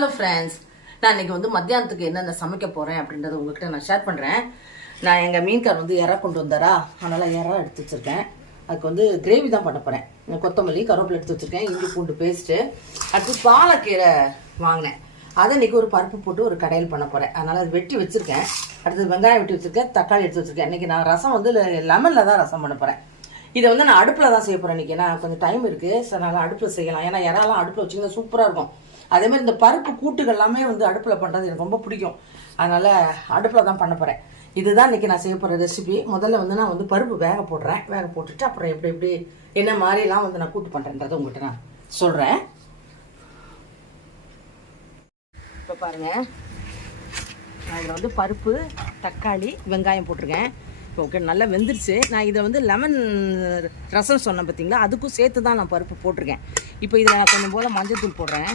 Hello friends நான் இன்னைக்கு வந்து மத்தியானத்துக்கு என்னென்ன சமைக்க போகிறேன் அப்படின்றத உங்ககிட்ட நான் ஷேர் பண்ணுறேன் நான் எங்கள் மீன்கார் வந்து இறா கொண்டு வந்தாரா? அதனால் இறா எடுத்து வச்சுருக்கேன். அதுக்கு வந்து கிரேவி தான் பண்ண போகிறேன் கொத்தமல்லி கருவேப்பிலை எடுத்து வச்சுருக்கேன். இஞ்சி பூண்டு பேஸ்ட்டு அடுத்து பாலக்கீரை வாங்கினேன். அதை இன்னைக்கு ஒரு பருப்பு போட்டு ஒரு கடையில் பண்ண போகிறேன் அதனால் அது வெட்டி வச்சுருக்கேன். அடுத்தது வெங்காயம் வெட்டி வச்சுருக்கேன். தக்காளி எடுத்து வச்சுருக்கேன். இன்றைக்கி நான் ரசம் வந்து லெமனில் தான் ரசம் பண்ண போகிறேன் இதை வந்து நான் அடுப்பில் தான் செய்ய போகிறேன் இன்றைக்கி ஏன்னா கொஞ்சம் டைம் இருக்குது சார் அதனால் அடுப்பில் செய்யலாம். ஏன்னா இறாலாம் அடுப்பில் வச்சுருந்தா சூப்பராக இருக்கும். அதேமாதிரி இந்த பருப்பு கூட்டுகள் எல்லாமே வந்து அடுப்பில் பண்ணுறது எனக்கு ரொம்ப பிடிக்கும். அதனால் அடுப்பில் தான் பண்ண போகிறேன் இதுதான் இன்றைக்கி நான் செய்ய போகிற ரெசிபி முதல்ல வந்து நான் வந்து பருப்பு வேக போடுறேன். வேக போட்டுட்டு அப்புறம் எப்படி எப்படி என்ன மாதிரிலாம் வந்து நான் கூட்டு பண்ணுறேன்றதை உங்கள்கிட்ட நான் சொல்கிறேன் இப்போ பாருங்கள் நான் இதில் வந்து பருப்பு தக்காளி வெங்காயம் போட்டிருக்கேன். இப்போ ஓகே நல்லா வெந்துருச்சு. நான் இதை வந்து லெமன் ரசம் சொன்னேன் பார்த்தீங்களா அதுக்கும் சேர்த்து தான் நான் பருப்பு போட்டிருக்கேன். இப்போ இதில் நான் கொஞ்சம் போல் மஞ்சத்தூள் போடுறேன்.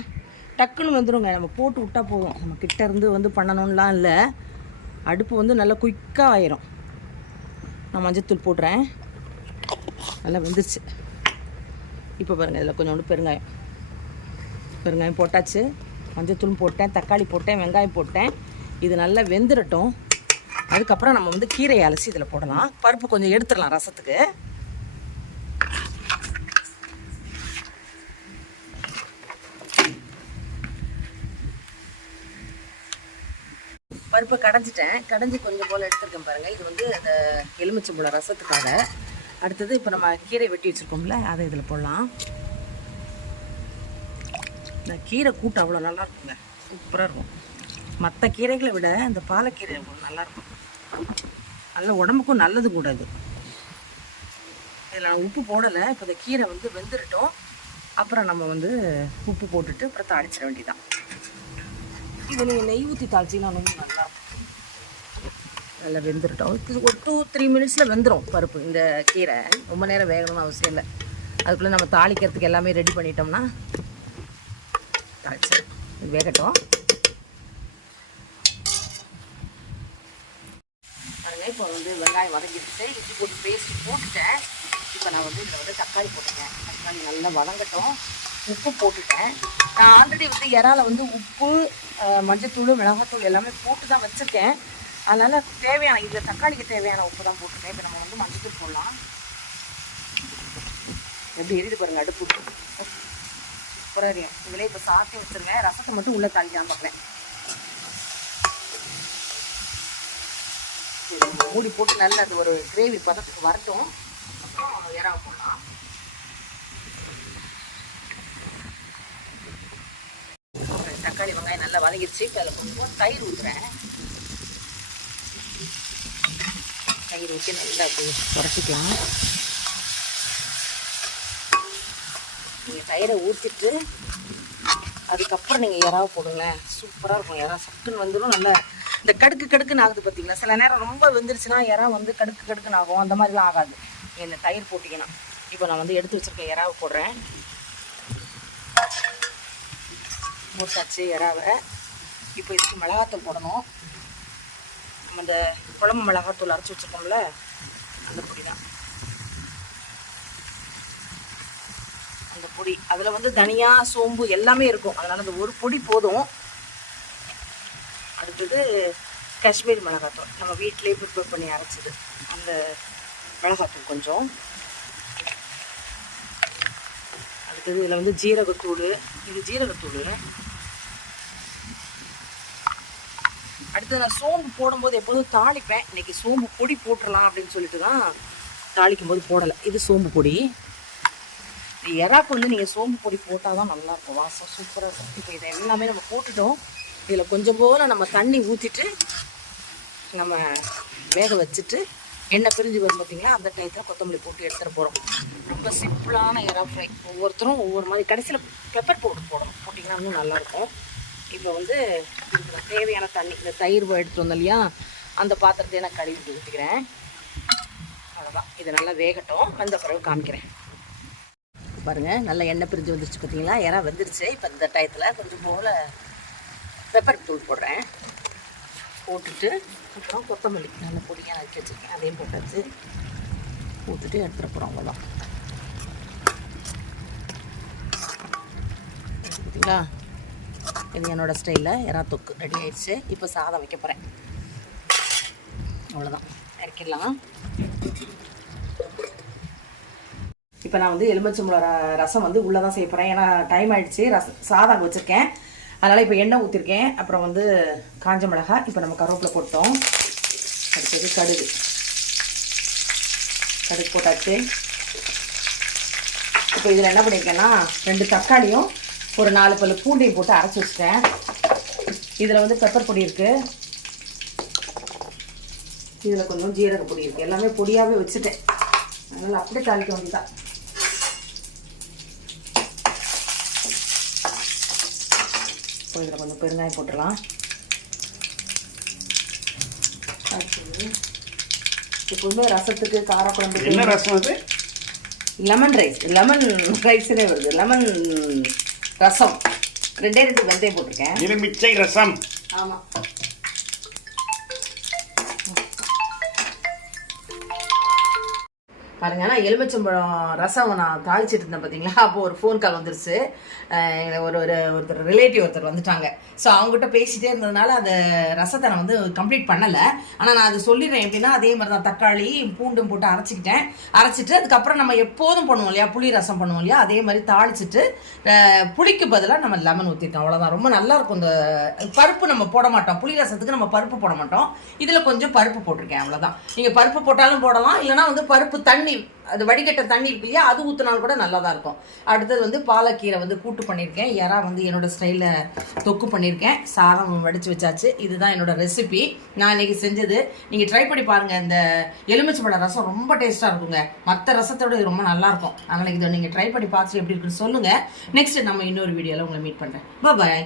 டக்குன்னு வந்துருங்க. நம்ம போட்டு விட்டா போதும். நம்ம கிட்ட இருந்து வந்து பண்ணணும்லாம் இல்லை. அடுப்பு வந்து நல்லா குயிக்காக ஆயிரும். நான் மஞ்சத்தூள் போடுறேன். நல்லா வெந்துருச்சு. இப்போ பாருங்கள் இதில் கொஞ்சோண்டு பெருங்காயம். பெருங்காயம் போட்டாச்சு. மஞ்சத்தூள் போட்டேன். தக்காளி போட்டேன். வெங்காயம் போட்டேன். இது நல்லா வெந்துடட்டும் அதுக்கப்புறம் நம்ம வந்து கீரையை அலசி இதில் போடலாம். பருப்பு கொஞ்சம் எடுத்துடலாம் ரசத்துக்கு. பருப்பை கடைஞ்சிட்டேன். கடைஞ்சி கொஞ்சம் போல் எடுத்துருக்கேன் பாருங்கள் இது வந்து அந்த எலுமிச்சம்பழம் ரசத்துக்காக. அடுத்தது இப்போ நம்ம கீரை வெட்டி வச்சுருக்கோம்ல அதை இதில் போடலாம். இந்த கீரை கூட்டு அவ்வளோ நல்லா இருக்குங்க. சூப்பராக இருக்கும். மற்ற கீரைகளை விட இந்த பாலக்கீரை நல்லாயிருக்கும் நல்ல உடம்புக்கும் நல்லது கூட இது இதில் நான் உப்பு போடலை. இப்போ இந்த கீரை வந்து வெந்துருட்டோம். அப்புறம் நம்ம வந்து உப்பு போட்டுட்டு அப்புறம் தாளிச்சிட வேண்டியதான் இது நீங்கள் நெய் ஊற்றி தாளிச்சிங்கன்னா இன்னும் நல்லா நல்லா வெந்துருட்டோம். இது ஒரு டூ த்ரீ மினிட்ஸில் வெந்துடும் பருப்பு இந்த கீரை. ரொம்ப நேரம் வேகணும்னு அவசியம் இல்லை. அதுக்குள்ளே நம்ம தாளிக்கிறதுக்கு எல்லாமே ரெடி பண்ணிட்டோம்னா தாளிச்சிடும் வேகட்டும். இப்போ வந்து வெங்காயம் வதங்கிடுச்சு. இஞ்சி போட்டு பேஸ்ட் போட்டுட்டேன். இப்போ நான் வந்து இதில் வந்து தக்காளி போட்டுட்டேன். தக்காளி நல்லா வதங்கட்டும். உப்பு போட்டுட்டேன். நான் ஆல்ரெடி வந்து இறால வந்து உப்பு மஞ்சத்தூள் மிளகாத்தூள் எல்லாமே போட்டு தான் வச்சுருக்கேன். அதனால் தேவையான இதில் தக்காளிக்கு தேவையான உப்பு தான் போட்டுருக்கேன். இப்போ நம்ம வந்து மஞ்சத்தூள் போடலாம். எப்படி எரியுது பாருங்கள் அடுப்பு. சூப்பராக எரியும். இதில் இப்போ சாத்தி வச்சுருங்க ரசத்தை மட்டும் உள்ளே தாளிக்கலாம் பார்க்குறேன். மூடி போட்டு நல்லா அது ஒரு கிரேவி பதத்துக்கு வரட்டும். அப்புறம் இறா போடலாம். தக்காளி வெங்காயம் நல்லா வதங்கிடுச்சு. அதில் கொஞ்சம் தயிர் ஊற்றுறேன் தயிர் ஊற்றி நல்லா அப்படி குறைச்சிக்கலாம். நீங்கள் தயிரை ஊற்றிட்டு அதுக்கப்புறம் நீங்கள் இறாவை போடுங்களேன். சூப்பராக இருக்கும். இறா சட்டுன்னு வந்துடும் நல்லா இந்த கடுக்கு கடுக்குன்னு ஆகுது பார்த்தீங்களா சில நேரம் ரொம்ப வெந்துருச்சுன்னா இறா வந்து கடுக்கு கடுக்குன்னு ஆகும். அந்த மாதிரிலாம் ஆகாது. நீங்கள் இந்த தயிர் போட்டிங்கன்னா. இப்போ நான் வந்து எடுத்து வச்சுருக்கேன் இறாவை போடுறேன். போட்டாச்சு இறாவை. இப்போ இதுக்கு மிளகாத்தூள் போடணும். நம்ம இந்த குழம்பு மிளகாத்தூள் அரைச்சி வச்சுருக்கோம்ல அந்த பொடி தான் அந்த பொடி. அதில் வந்து தனியாக சோம்பு எல்லாமே இருக்கும். அதனால் அந்த ஒரு பொடி போதும். அடுத்தது காஷ்மீர் மிளகாத்தூள். நம்ம வீட்டிலேயே ப்ரிப்பேர் பண்ணி அரைச்சது. அந்த மிளகாத்தூள் கொஞ்சம். அடுத்தது இதில் வந்து ஜீரகத்தூள். இது ஜீரகத்தூள். அடுத்தது நான் சோம்பு போடும்போது எப்போதும் தாளிப்பேன். இன்னைக்கு சோம்பு பொடி போட்டுடலாம் அப்படின்னு சொல்லிட்டு தான் தாளிக்கும் போது போடலை. இது சோம்பு பொடி. இந்த எறாக்கு வந்து நீங்கள் சோம்பு பொடி போட்டால் தான் நல்லாயிருக்கும் வாசம் சூப்பராக இருக்கும். இப்போ இதை எல்லாமே நம்ம போட்டுட்டோம். இதில் கொஞ்சம் போல் நம்ம தண்ணி ஊற்றிட்டு நம்ம வேக வச்சுட்டு எண்ணெய் பிரிஞ்சு வரும் பார்த்தீங்களா அந்த டயத்தில் கொத்தமல்லி போட்டு எடுத்துகிட்டு போகிறோம் ரொம்ப சிம்பிளான எறா ஃப்ரை ஒவ்வொருத்தரும் ஒவ்வொரு மாதிரி கடைசியில் பெப்பர் பவுடர் போடணும். போட்டிங்கன்னா இன்னும் நல்லாயிருக்கும் இப்போ வந்து இதுக்கு தேவையான தண்ணி இந்த தயிர் எடுத்துகிட்டு வந்தோம் இல்லையா? அந்த பாத்திரத்தையே நான் கழுவி ஊற்றிக்கிறேன் அவ்வளோதான் இது நல்லா வேகட்டும். வந்த பிறகு காமிக்கிறேன். பாருங்கள் நல்லா எண்ணெய் பிரிஞ்சு வந்துருச்சு பார்த்தீங்களா இறா வந்துருச்சு. இப்போ இந்த டயத்தில் கொஞ்சம் போல் பெப்பர் தூள் போடுறேன். போட்டுட்டு அப்புறம் கொத்தமல்லி நல்ல பொடியாக நறுக்கி வச்சுருக்கேன். அதையும் போட்டாச்சு போட்டுட்டு எடுத்துகிட்டு போகிறோம் அவ்வளோதான் பார்த்தீங்களா இது என்னோடய ஸ்டைலில் எறா தொக்கு. ரெடி ஆயிடுச்சு. இப்போ சாதம் வைக்க போகிறேன் அவ்வளோதான் இறக்கிடலாம். இப்போ நான் வந்து எலுமிச்சம்பழம் ரசம் வந்து உள்ளே தான் செய்ய போகிறேன் ஏன்னா டைம் ஆகிடுச்சு ரசம் சாதம் வச்சுருக்கேன். அதனால் இப்போ எண்ணெய் ஊற்றிருக்கேன் அப்புறம் வந்து காஞ்ச மிளகாய் இப்போ நம்ம கருவேப்பிலை போட்டோம். அடுத்தது கடுகு. கடுகு போட்டாச்சு. இப்போ இதில் என்ன பண்ணியிருக்கேன்னா ரெண்டு தக்காளியும் ஒரு நாலு பல் பூண்டையும் போட்டு அரைச்சி வச்சிட்டேன். இதில் வந்து பெப்பர் பொடி இருக்குது இதில் கொஞ்சம் ஜீரக பொடி இருக்குது எல்லாமே பொடியாகவே வச்சுட்டேன். அதனால் அப்படியே தாளிக்க வேண்டியதான் இப்போ இதில் கொஞ்சம் பெருங்காயம் போட்டுடலாம். அடுத்தது எப்பவுமே ரசத்துக்கு காரக்குழம்புக்கு என்ன ரசம் அது? லெமன் ரைஸ் லெமன் ரைஸ்னே வருது. லெமன் ரசம். ரெண்டே ரெண்டு வெந்தயம் போட்டிருக்கேன். எலுமிச்சை ரசம். ஆமாம் பாருங்க ஆனால் எலுமிச்சம்பழம் ரசம் நான் தாளிச்சிட்டு இருந்தேன் பார்த்தீங்களா அப்போ ஒரு ஃபோன் கால் வந்துருச்சு. ஒரு ஒரு ஒருத்தர் ரிலேட்டிவ் ஒருத்தர் வந்துட்டாங்க. ஸோ அவங்ககிட்ட பேசிட்டே இருந்ததுனால அந்த ரசத்தை நான் வந்து கம்ப்ளீட் பண்ணலை. ஆனால் நான் அது சொல்லிடுறேன். எப்படின்னா அதே மாதிரி தான் தக்காளி பூண்டும் போட்டு அரைச்சிக்கிட்டேன். அரைச்சிட்டு அதுக்கப்புறம் நம்ம எப்போதும் பண்ணுவோம் இல்லையா? புளி ரசம் பண்ணுவோம் இல்லையா? அதே மாதிரி தாளிச்சிட்டு புளிக்கு பதிலாக நம்ம லெமன் ஊற்றிட்டோம் அவ்வளோதான் ரொம்ப நல்லா இருக்கும். இந்த பருப்பு நம்ம போட மாட்டோம். புளி ரசத்துக்கு நம்ம பருப்பு போட மாட்டோம். இதில் கொஞ்சம் பருப்பு போட்டிருக்கேன். அவ்வளோதான் நீங்கள் பருப்பு போட்டாலும் போடலாம். இல்லைனா வந்து பருப்பு தண்ணி தண்ணி அது வடிகட்ட தண்ணி இருக்கு இல்லையா அது ஊற்றினாலும் கூட நல்லா தான் இருக்கும். அடுத்தது வந்து பாலக்கீரை வந்து கூட்டு பண்ணியிருக்கேன். யாரா வந்து என்னோடய ஸ்டைலில் தொக்கு பண்ணியிருக்கேன். சாதம் வடித்து வச்சாச்சு. இதுதான் என்னோட ரெசிபி நான் இன்றைக்கி செஞ்சது. நீங்கள் ட்ரை பண்ணி பாருங்கள் இந்த எலுமிச்சம்பழ ரசம் ரொம்ப டேஸ்ட்டாக இருக்குங்க. மற்ற ரசத்தோட இது ரொம்ப நல்லாயிருக்கும் அதனால் இதை நீங்கள் ட்ரை பண்ணி பார்த்துட்டு எப்படி இருக்குன்னு சொல்லுங்கள் நெக்ஸ்ட் நம்ம இன்னொரு வீடியோவில் உங்களை மீட் பண்ணுறேன் பாய்